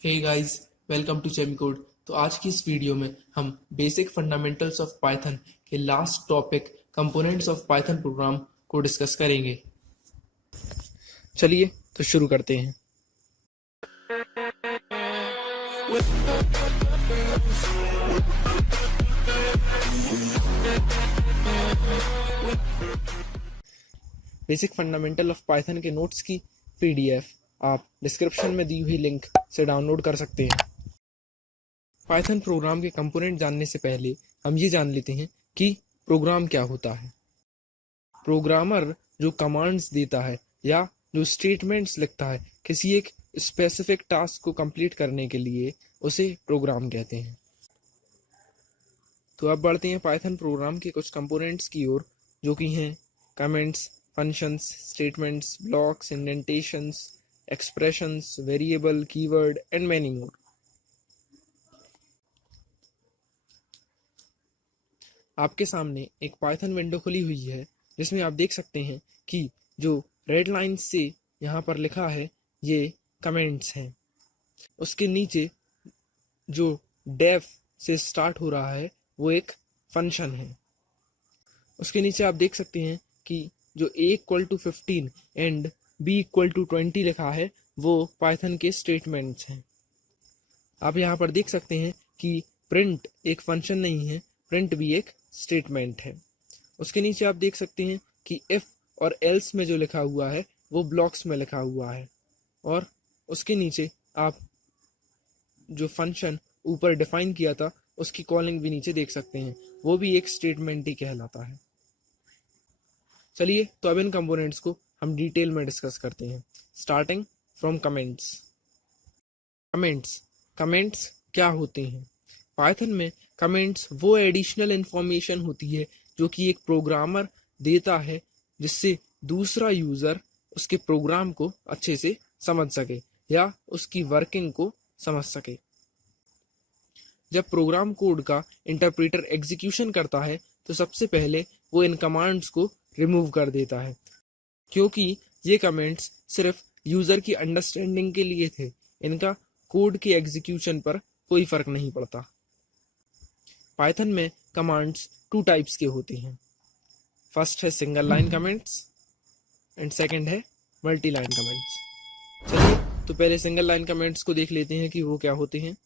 Hey guys, welcome to Jamie code. तो आज की इस वीडियो में हम बेसिक फंडामेंटल्स ऑफ पाइथन के last topic components of Python program को डिस्कस करेंगे। चलिए तो शुरू करते हैं। बेसिक फंडामेंटल ऑफ पाइथन के नोट्स की पीडीएफ आप डिस्क्रिप्शन में दी हुई लिंक से डाउनलोड कर सकते हैं। पाइथन प्रोग्राम के कंपोनेंट जानने से पहले हम ये जान लेते हैं कि प्रोग्राम क्या होता है। प्रोग्रामर जो कमांड्स देता है या जो स्टेटमेंट्स लिखता है किसी एक स्पेसिफिक टास्क को कंप्लीट करने के लिए, उसे प्रोग्राम कहते हैं। तो अब बढ़ते हैं पाइथन प्रोग्राम के कुछ कंपोनेंट्स की ओर, जो कि हैं comments, functions, statements, blocks, indentations, expressions, variable, keyword and many more. आपके सामने एक पाइथन विंडो खुली हुई है जिसमें आप देख सकते हैं कि जो रेड लाइन से यहाँ पर लिखा है ये कमेंट्स हैं। उसके नीचे जो डेफ से स्टार्ट हो रहा है वो एक फंक्शन है। उसके नीचे आप देख सकते हैं कि जो a=15 एंड b=20 लिखा है वो पाइथन के स्टेटमेंट्स हैं। आप यहाँ पर देख सकते हैं कि प्रिंट एक फंक्शन नहीं है, प्रिंट भी एक स्टेटमेंट है। उसके नीचे आप देख सकते हैं कि इफ और एल्स में जो लिखा हुआ है वो ब्लॉक्स में लिखा हुआ है, और उसके नीचे आप जो फंक्शन ऊपर डिफाइन किया था उसकी कॉलिंग भी नीचे देख सकते हैं, वो भी एक स्टेटमेंट ही कहलाता है। चलिए तो अब इन कंपोनेंट्स को हम डिटेल में डिस्कस करते हैं, स्टार्टिंग फ्रॉम कमेंट्स। कमेंट्स क्या होते हैं? पाइथन में कमेंट्स वो एडिशनल इंफॉर्मेशन होती है जो कि एक प्रोग्रामर देता है जिससे दूसरा यूजर उसके प्रोग्राम को अच्छे से समझ सके या उसकी वर्किंग को समझ सके। जब प्रोग्राम कोड का इंटरप्रेटर एग्जीक्यूशन करता है तो सबसे पहले वो इन कमांड्स को रिमूव कर देता है, क्योंकि ये कमेंट्स सिर्फ यूजर की अंडरस्टैंडिंग के लिए थे, इनका कोड के एग्जीक्यूशन पर कोई फर्क नहीं पड़ता। पाइथन में कमांड्स टू टाइप्स के होते हैं। फर्स्ट है single line comments and second है मल्टी लाइन कमेंट्स। चलिए तो पहले सिंगल लाइन कमेंट्स को देख लेते हैं कि वो क्या होते हैं।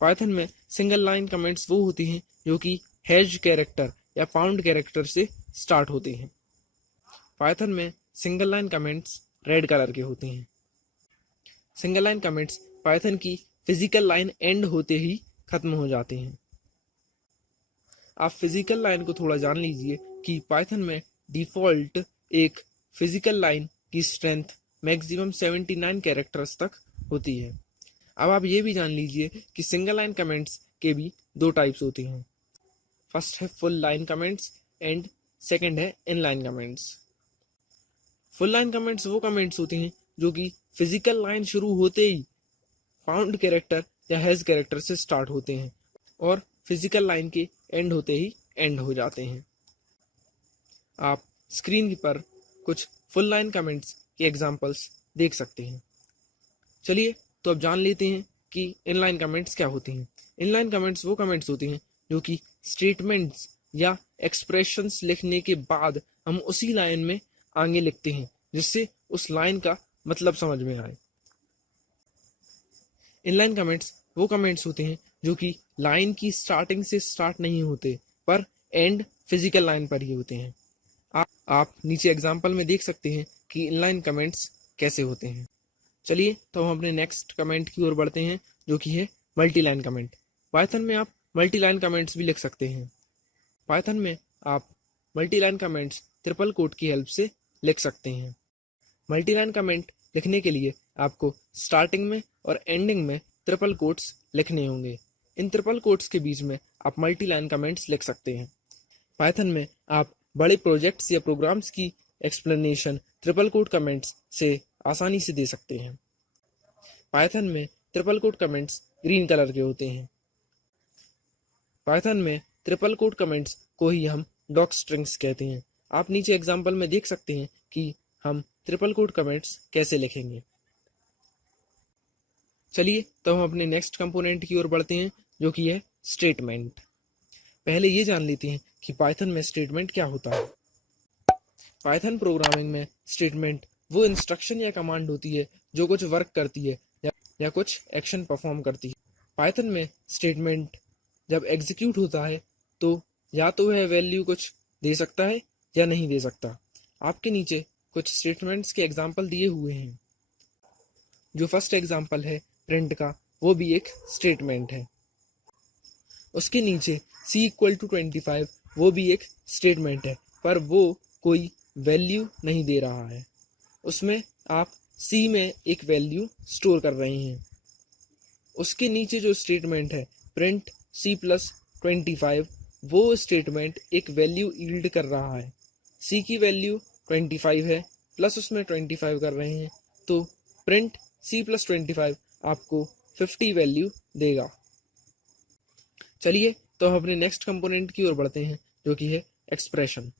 पाइथन में सिंगल लाइन कमेंट्स वो होती हैं जो कि हैश कैरेक्टर या पाउंड कैरेक्टर से स्टार्ट होते हैं। पाइथन में single line comments red colour के होते हैं। सिंगल लाइन कमेंट्स पाइथन की फिजिकल लाइन एंड होते ही खत्म हो जाते हैं। आप फिजिकल लाइन को थोड़ा जान लीजिए कि पाइथन में डिफॉल्ट एक फिजिकल लाइन की स्ट्रेंथ मैक्सिमम 79 कैरेक्टर्स तक होती है। अब आप ये भी जान लीजिए कि सिंगल लाइन कमेंट्स के भी दो टाइप्स होते हैं। फर्स्ट है full line comments and second है in line comments. Full line comments वो कमेंट्स होते हैं जो कि फिजिकल लाइन शुरू होते ही पाउंड कैरेक्टर या हैश कैरेक्टर से स्टार्ट होते हैं और फिजिकल लाइन के एंड होते ही एंड हो जाते हैं। आप स्क्रीन पर कुछ फुल लाइन कमेंट्स के एग्जांपल्स देख सकते हैं। चलिए तो अब जान लेते हैं कि इनलाइन कमेंट्स क्या होते हैं। इनलाइन कमेंट्स वो कमेंट्स होते हैं जो कि स्टेटमेंट्स या एक्सप्रेशंस लिखने के बाद हम उसी लाइन में आगे लिखते हैं जिससे उस लाइन का मतलब समझ में आए। इनलाइन कमेंट्स वो कमेंट्स होते हैं जो कि लाइन की स्टार्टिंग से स्टार्ट नहीं होते पर एंड फिजिकल लाइन पर ही होते हैं। आप नीचे एग्जाम्पल में देख सकते हैं कि इनलाइन कमेंट्स कैसे होते हैं। चलिए तो हम अपने नेक्स्ट कमेंट की ओर बढ़ते हैं जो कि है मल्टी लाइन कमेंट। पाइथन में आप मल्टी लाइन कमेंट्स भी लिख सकते हैं। पाइथन में आप multi line comments triple quote की हेल्प से लिख सकते हैं। मल्टी लाइन कमेंट लिखने के लिए आपको स्टार्टिंग में और एंडिंग में ट्रिपल कोट्स लिखने होंगे। इन ट्रिपल कोट्स के बीच में आप मल्टी लाइन कमेंट्स लिख सकते हैं। पाइथन में आप बड़े प्रोजेक्ट्स या प्रोग्राम्स की एक्सप्लेनेशन ट्रिपल कोट कमेंट्स से आसानी से दे सकते हैं। पाइथन में triple quote comments green colour के होते हैं। पाइथन में ट्रिपल कोट कमेंट्स को ही हम डॉक स्ट्रिंग्स कहते हैं। आप नीचे एग्जांपल में देख सकते हैं कि हम ट्रिपल कोट कमेंट्स कैसे लिखेंगे। चलिए तो हम अपने नेक्स्ट कंपोनेंट की ओर बढ़ते हैं, जो कि है स्टेटमेंट। पहले ये जान लेते हैं कि पाइथन में स्टेटमेंट क्या होता है। पाइथन प्रोग्रामिंग में स्टेटमेंट वो इंस्ट्रक्शन या कमांड होती है जो कुछ वर्क करती है या कुछ एक्शन परफॉर्म करती है। पाइथन में स्टेटमेंट जब एग्जीक्यूट होता है तो या तो वह वैल्यू कुछ दे सकता है या नहीं दे सकता। आपके नीचे कुछ स्टेटमेंट्स के एग्जाम्पल दिए हुए हैं। जो फर्स्ट एग्जाम्पल है प्रिंट का, वो भी एक स्टेटमेंट है। उसके नीचे c=25, वो भी एक स्टेटमेंट है, पर वो कोई वैल्यू नहीं दे रहा है। उसमें आप c में एक वैल्यू स्टोर कर रहे हैं। उसके नीचे जो स्टेटमेंट है प्रिंट c+25, वो स्टेटमेंट एक वैल्यू यील्ड कर रहा है। c की वैल्यू 25 है, प्लस उसमें 25 कर रहे हैं, तो प्रिंट c+25 आपको 50 वैल्यू देगा। चलिए तो हम अपने नेक्स्ट कंपोनेंट की ओर बढ़ते हैं, जो कि है एक्सप्रेशन।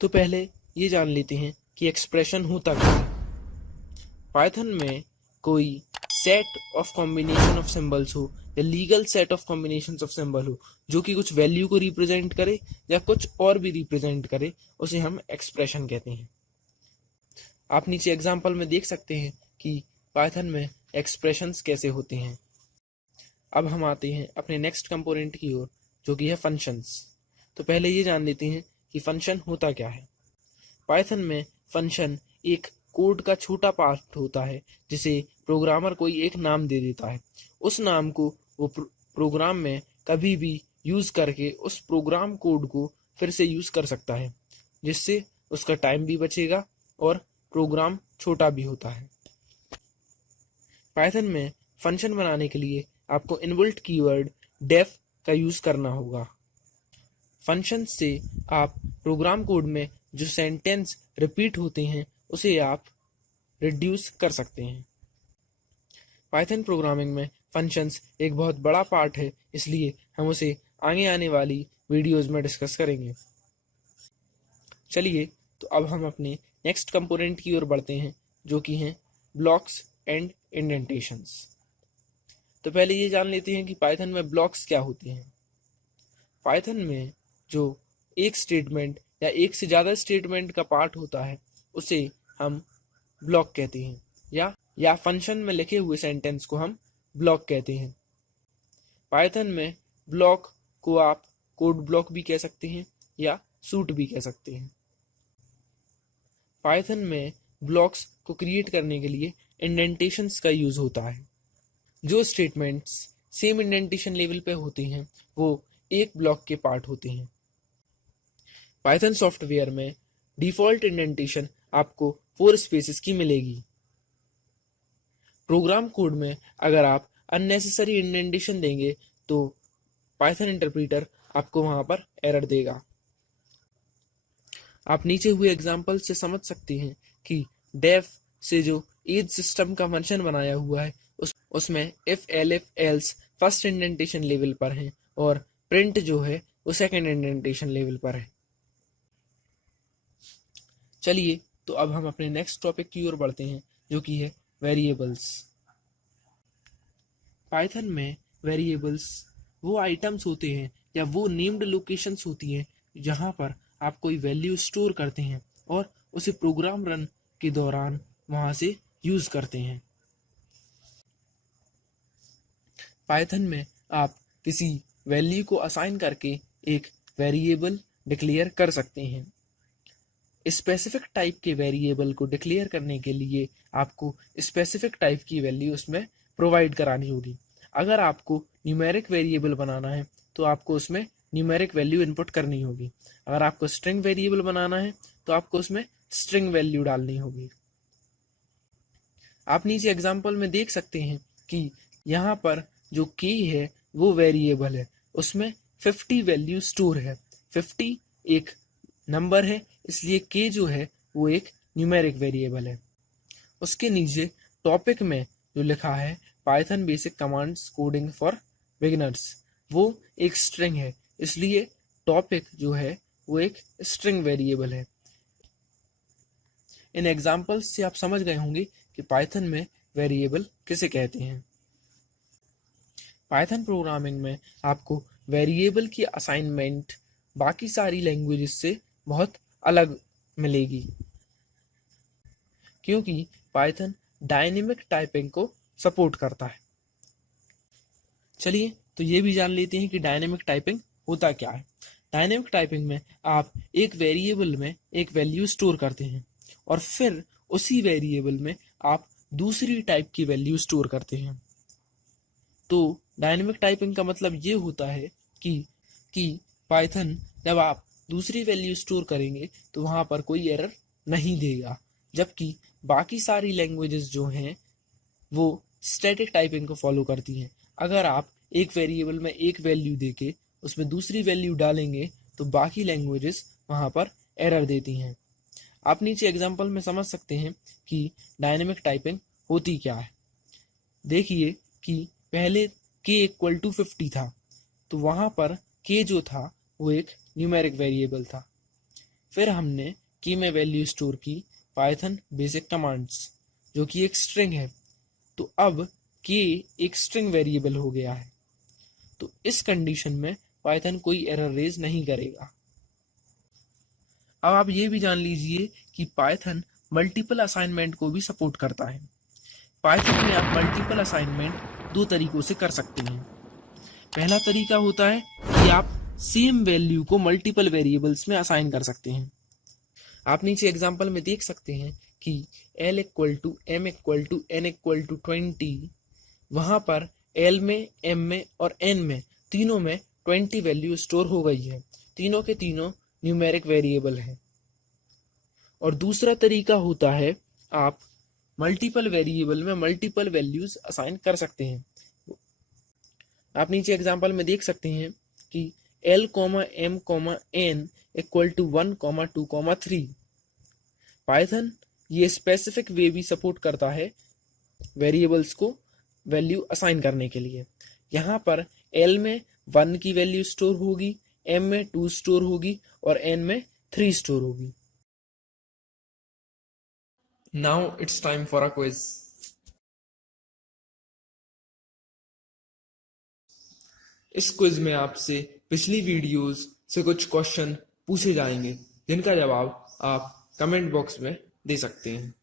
तो पहले ये जान लेते हैं कि एक्सप्रेशन होता क्या है। पाइथन में कोई set of combination of symbols हो या legal set of combinations of symbol हो जो कि कुछ वैल्यू को रिप्रेजेंट करे या कुछ और भी रिप्रेजेंट करे, उसे हम एक्सप्रेशन कहते हैं। आप नीचे एग्जाम्पल में देख सकते हैं कि पाइथन में एक्सप्रेशंस कैसे होते हैं। अब हम आते हैं अपने नेक्स्ट कंपोनेंट की ओर, जो कि है फंक्शंस। तो पहले ये जान लेते हैं कि फंक्शन होता क्या है। पाइथन में फंक्शन एक कोड का छोटा पार्ट होता है जिसे प्रोग्रामर कोई एक नाम दे देता है। उस नाम को वो प्रोग्राम में कभी भी यूज़ करके उस प्रोग्राम कोड को फिर से यूज़ कर सकता है, जिससे उसका टाइम भी बचेगा और प्रोग्राम छोटा भी होता है। पाइथन में फंक्शन बनाने के लिए आपको इनबिल्ट कीवर्ड डेफ का यूज़ करना होगा। फंक्शन से आप प्रोग्राम कोड में जो सेंटेंस रिपीट होते हैं उसे आप रिड्यूस कर सकते हैं। पाइथन प्रोग्रामिंग में फंक्शंस एक बहुत बड़ा पार्ट है, इसलिए हम उसे आगे आने वाली वीडियोज़ में डिस्कस करेंगे। चलिए तो अब हम अपने नेक्स्ट कंपोनेंट की ओर बढ़ते हैं, जो कि हैं ब्लॉक्स एंड इंडेंटेशंस। तो पहले ये जान लेते हैं कि पाइथन में ब्लॉक्स क्या होते हैं। पाइथन में जो एक स्टेटमेंट या एक से ज़्यादा स्टेटमेंट का पार्ट होता है उसे हम ब्लॉक कहते हैं, या फंक्शन में लिखे हुए सेंटेंस को हम ब्लॉक कहते हैं। पाइथन में ब्लॉक को आप कोड ब्लॉक भी कह सकते हैं या सूट भी कह सकते हैं। पाइथन में ब्लॉक्स को क्रिएट करने के लिए इंडेंटेशंस का यूज़ होता है। जो स्टेटमेंट्स सेम इंडेंटेशन लेवल पे होते हैं वो एक ब्लॉक के पार्ट होते हैं। पाइथन सॉफ्टवेयर में डिफ़ॉल्ट इंडेंटेशन आपको 4 स्पेसेस की मिलेगी। प्रोग्राम कोड में अगर आप अननेसेसरी इंडेंटेशन देंगे तो पाइथन इंटरप्रेटर आपको वहाँ पर एरर देगा। आप नीचे हुए एग्जाम्पल से समझ सकते हैं कि डेफ से जो एज सिस्टम का फंक्शन बनाया हुआ है उसमें if elf else first indentation level पर है और प्रिंट जो है वो सेकंड इंडेंटेशन लेवल पर है। चलिए तो अब हम अपने नेक्स्ट टॉपिक की ओर बढ़ते हैं, जो कि है वेरिएबल्स। पाइथन में वेरिएबल्स वो आइटम्स होते हैं या वो नेम्ड लोकेशंस होती हैं जहाँ पर आप कोई वैल्यू स्टोर करते हैं और उसे प्रोग्राम रन के दौरान वहाँ से यूज़ करते हैं। पाइथन में आप किसी वैल्यू को असाइन करके एक वेरिएबल डिक्लेयर कर सकते हैं। स्पेसिफिक टाइप के वेरिएबल को डिक्लेयर करने के लिए आपको स्पेसिफिक टाइप की वैल्यू उसमें प्रोवाइड करानी होगी। अगर आपको न्यूमेरिक वेरिएबल बनाना है तो आपको उसमें न्यूमेरिक वैल्यू इनपुट करनी होगी। अगर आपको स्ट्रिंग वेरिएबल बनाना है तो आपको उसमें स्ट्रिंग वैल्यू डालनी होगी। आप नीचे एग्जाम्पल में देख सकते हैं कि यहाँ पर जो की है वो वेरिएबल है, उसमें 50 वैल्यू स्टोर है। 50 एक नंबर है, इसलिए के जो है वो एक न्यूमेरिक वेरिएबल है। उसके नीचे टॉपिक में जो लिखा है Python basic commands coding for beginners, वो एक स्ट्रिंग है, इसलिए टॉपिक जो है वो एक स्ट्रिंग वेरिएबल है। इन एग्जाम्पल्स से आप समझ गए होंगे कि पाइथन में वेरिएबल किसे कहते हैं। पाइथन प्रोग्रामिंग में आपको वेरिएबल की असाइनमेंट बाकी सारी लैंग्वेजेस से बहुत अलग मिलेगी, क्योंकि पाइथन डायनेमिक टाइपिंग को सपोर्ट करता है। चलिए तो ये भी जान लेते हैं कि डायनेमिक टाइपिंग होता क्या है। डायनेमिक टाइपिंग में आप एक वेरिएबल में एक वैल्यू स्टोर करते हैं और फिर उसी वेरिएबल में आप दूसरी टाइप की वैल्यू स्टोर करते हैं। तो डायनेमिक टाइपिंग का मतलब ये होता है कि पाइथन जब आप दूसरी वैल्यू स्टोर करेंगे तो वहाँ पर कोई एरर नहीं देगा, जबकि बाकी सारी लैंग्वेजेस जो हैं वो स्टैटिक टाइपिंग को फॉलो करती हैं। अगर आप एक वेरिएबल में एक वैल्यू देके उसमें दूसरी वैल्यू डालेंगे तो बाकी लैंग्वेजेस वहाँ पर एरर देती हैं। आप नीचे एग्जांपल में समझ सकते हैं कि डायनेमिक टाइपिंग होती क्या है। देखिए कि पहले k इक्वल टू 50 था, तो वहाँ पर k जो था वो एक न्यूमेरिक वेरिएबल था। फिर हमने k में वैल्यू स्टोर की पाइथन बेसिक कमांड्स, जो कि एक स्ट्रिंग है, तो अब k एक स्ट्रिंग वेरिएबल हो गया है। तो इस कंडीशन में पाइथन कोई एरर रेज नहीं करेगा। अब आप ये भी जान लीजिए कि पाइथन मल्टीपल असाइनमेंट को भी सपोर्ट करता है। पाइथन में आप मल्टीपल असाइनमेंट दो तरीकों से कर सकते हैं। पहला तरीका होता है कि आप सेम वैल्यू को मल्टीपल वेरिएबल्स में असाइन कर सकते हैं। आप नीचे एग्जांपल में देख सकते हैं कि l equal to m equal to n equal to 20, वहाँ पर l में, m में और n में तीनों में 20 वैल्यू स्टोर हो गई है। तीनों के तीनों न्यूमेरिक वेरिएबल हैं। और दूसरा तरीका होता है आप मल्टीपल वेरिएबल में मल्टीपल वैल्यूज असाइन कर सकते हैं। आप नीचे एग्जांपल में देख सकते हैं कि l, m, n equal to 1, 2, 3। Python ये स्पेसिफिक वे भी सपोर्ट करता है वेरिएबल्स को वैल्यू असाइन करने के लिए। यहाँ पर l में 1 की वैल्यू स्टोर होगी, m में 2 स्टोर होगी और n में 3 स्टोर होगी। Now it's time for a quiz. इस क्विज में आपसे पिछली वीडियोस से कुछ क्वेश्चन पूछे जाएंगे, जिनका जवाब आप कमेंट बॉक्स में दे सकते हैं।